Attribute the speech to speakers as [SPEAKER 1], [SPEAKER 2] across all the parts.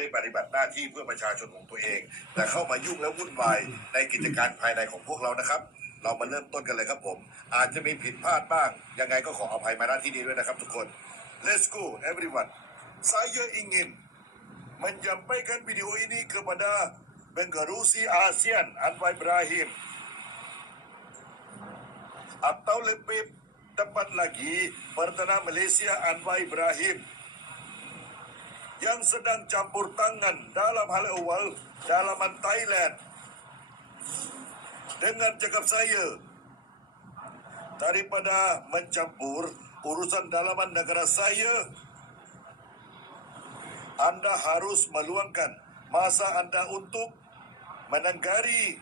[SPEAKER 1] ได้ปฏิบัติหน้าที่เพื่อประชาชนของตัวเอง แต่เข้ามายุ่งและวุ่นวายในกิจการภายในของพวกเรานะครับ เรามาเริ่มต้นกันเลยครับผม อาจจะมีผิดพลาดบ้าง ยังไงก็ขออภัยมาณที่นี้ด้วยนะครับ ทุกคน Let's go everyone saya ingin menyampaikan video ini kepada pengerusi ASEAN Anwar Ibrahim atau lebih tepat lagi Perdana Malaysia Anwar Ibrahim yang sedang campur tangan dalam hal awal dalaman Thailand dengan cakap saya daripada mencampur urusan dalaman negara saya anda harus meluangkan masa anda untuk menenggari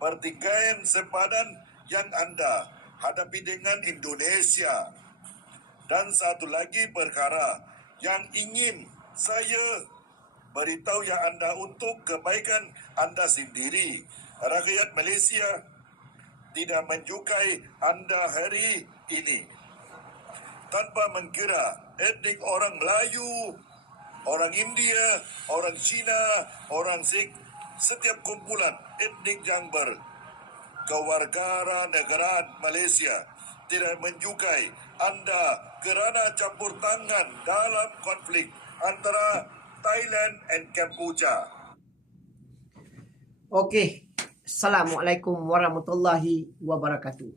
[SPEAKER 1] pertikaian sempadan yang anda hadapi dengan Indonesia. Dan satu lagi perkara yang ingin saya beritahu yang anda untuk kebaikan anda sendiri. Rakyat Malaysia tidak menyukai anda hari ini. Tanpa mengira etnik orang Melayu, orang India, orang Cina, orang Sikh, setiap kumpulan etnik yang berkewarganegaraan Malaysia tidak menyukai anda kerana campur tangan dalam konflik antara Thailand and Cambodia.
[SPEAKER 2] Okey. Assalamualaikum warahmatullahi wabarakatuh.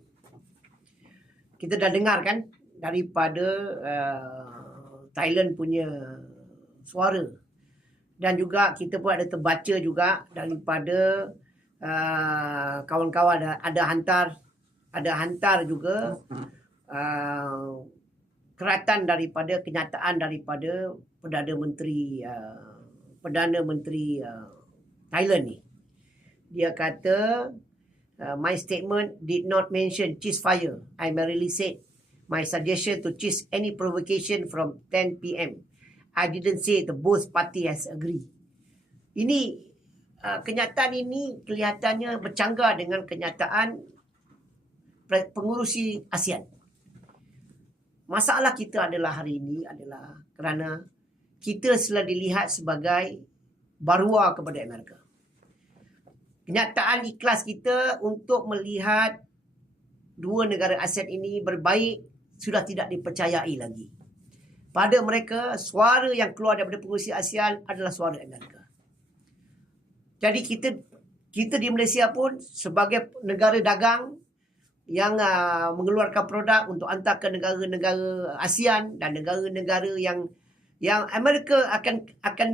[SPEAKER 2] Kita dah dengar kan daripada uh, Thailand punya suara. Dan juga kita pun ada terbaca juga daripada uh, kawan-kawan ada, ada hantar ada hantar juga uh, keratan daripada kenyataan daripada Perdana Menteri uh, Perdana Menteri uh, Thailand ni. Dia kata uh, my statement did not mention ceasefire. I merely said my suggestion to cease any provocation from 10 p.m. I didn't say the both party has agree. Ini uh, kenyataan ini kelihatannya bercanggah dengan kenyataan pengurusi ASEAN. Masalah kita adalah hari ini adalah kerana kita selalu dilihat sebagai barua kepada Amerika. Kenyataan ikhlas kita untuk melihat dua negara ASEAN ini berbaik sudah tidak dipercayai lagi. Pada mereka, suara yang keluar daripada pengurusi ASEAN adalah suara Amerika. Jadi kita kita di Malaysia pun sebagai negara dagang yang uh, mengeluarkan produk untuk hantar ke negara-negara ASEAN dan negara-negara yang yang Amerika akan akan